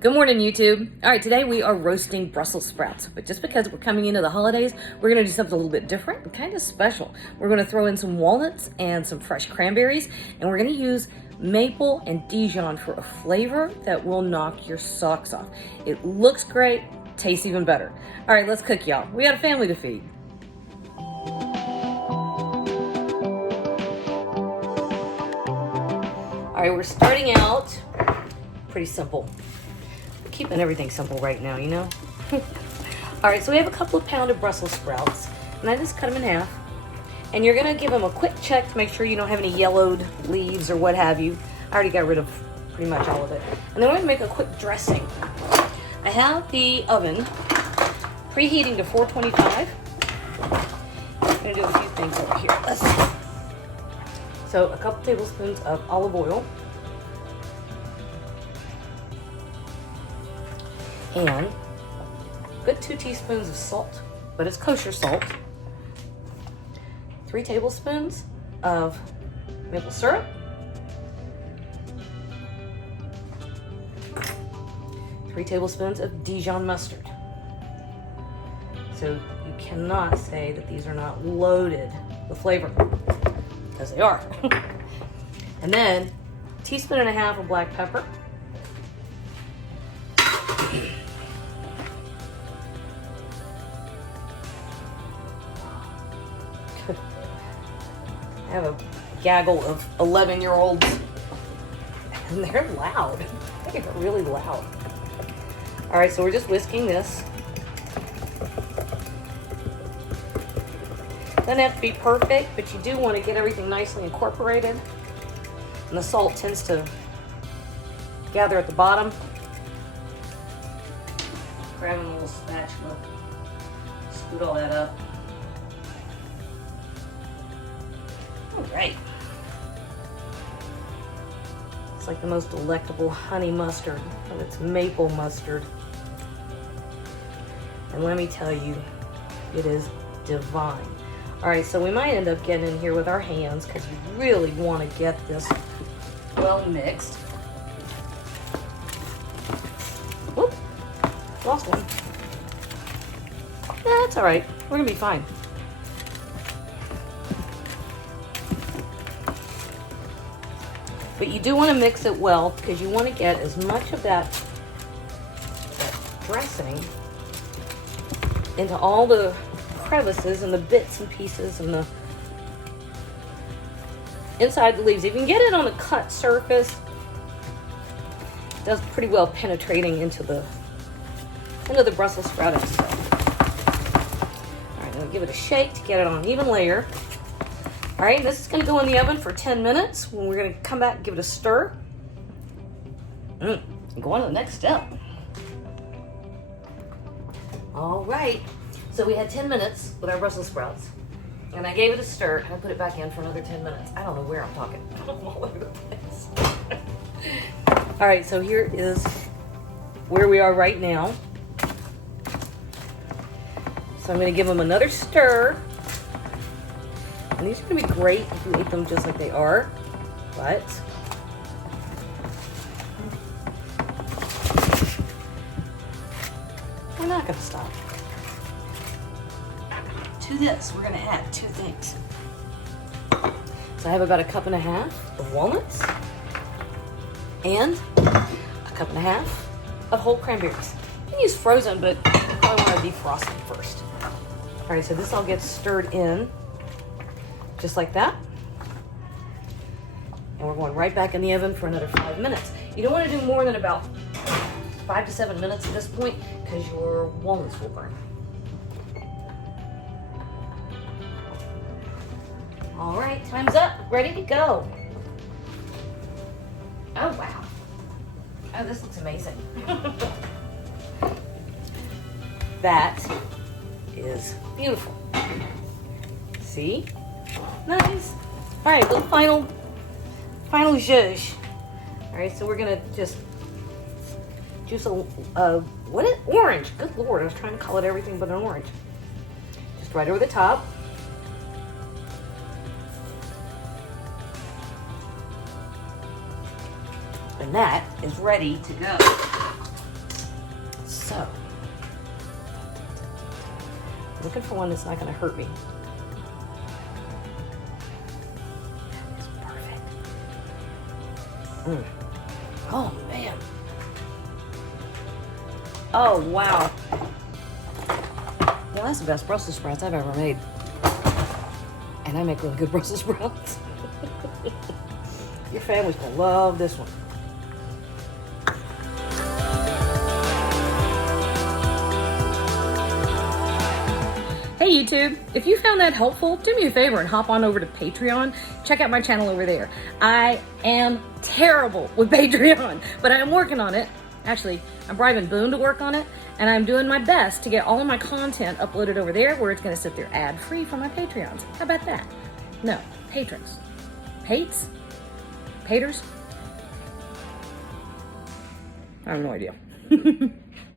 Good morning, YouTube. All right, today we are roasting Brussels sprouts, but just because we're coming into the holidays, we're gonna do something a little bit different and kind of special. We're gonna throw in some walnuts and some fresh cranberries, and we're gonna use maple and Dijon for a flavor that will knock your socks off. It looks great, tastes even better. All right, let's cook, y'all. We got a family to feed. All right, we're starting out pretty simple. We're keeping everything simple right now, you know? All right, so we have a couple of pounded Brussels sprouts, and I just cut them in half. And you're gonna give them a quick check to make sure you don't have any yellowed leaves or what have you. I already got rid of pretty much all of it. And then we're gonna make a quick dressing. I have the oven preheating to 425. I'm gonna do a few things over here. Let's see. So a couple tablespoons of olive oil. And a good 2 teaspoons of salt, but it's kosher salt. 3 tablespoons of maple syrup. 3 tablespoons of Dijon mustard. So you cannot say that these are not loaded with flavor, because they are. And then a teaspoon and a half of black pepper. I have a gaggle of 11-year-olds, and they're loud. They're really loud. All right, so we're just whisking this. Doesn't have to be perfect, but you do want to get everything nicely incorporated. And the salt tends to gather at the bottom. Grabbing a little spatula, scoot all that up. All right. It's like the most delectable honey mustard, and it's maple mustard. And let me tell you, it is divine. All right, so we might end up getting in here with our hands because you really want to get this well mixed. Whoop, lost one. That's all right, we're gonna be fine. But you do want to mix it well because you want to get as much of that dressing into all the crevices and the bits and pieces and the inside the leaves. If you can get it on a cut surface, it does pretty well penetrating into the Brussels sprout itself. All right, I'm gonna give it a shake to get it on an even layer. All right, this is gonna go in the oven for 10 minutes. When we're gonna come back and give it a stir. And go on to the next step. All right, so we had 10 minutes with our Brussels sprouts. And I gave it a stir, and I put it back in for another 10 minutes. I don't know where I'm talking. I'm all over the place. All right, so here is where we are right now. So I'm gonna give them another stir. And these are gonna be great if you eat them just like they are, but we're not gonna stop. To this, we're gonna add 2 things. So I have about 1.5 cups of walnuts and 1.5 cups of whole cranberries. You can use frozen, but you probably wanna defrost them first. All right, so this all gets stirred in. Just like that. And we're going right back in the oven for another 5 minutes. You don't want to do more than about 5 to 7 minutes at this point because your walnuts will burn. All right, time's up. Ready to go. Oh, wow. Oh, this looks amazing. That is beautiful. See? Nice. All right, little final zhuzh. All right, so we're gonna just juice orange. Good Lord, I was trying to call it everything but an orange. Just right over the top. And that is ready to go. So, looking for one that's not going to hurt me. That is perfect. Oh, man. Oh, wow. Well, that's the best Brussels sprouts I've ever made. And I make really good Brussels sprouts. Your family's going to love this one. Hey YouTube, if you found that helpful, do me a favor and hop on over to Patreon. Check out my channel over there. I am terrible with Patreon, but I am working on it. Actually, I'm bribing Boone to work on it, and I'm doing my best to get all of my content uploaded over there where it's going to sit there ad-free for my Patreons. How about that? No, patrons. Pates? Paters? I have no idea.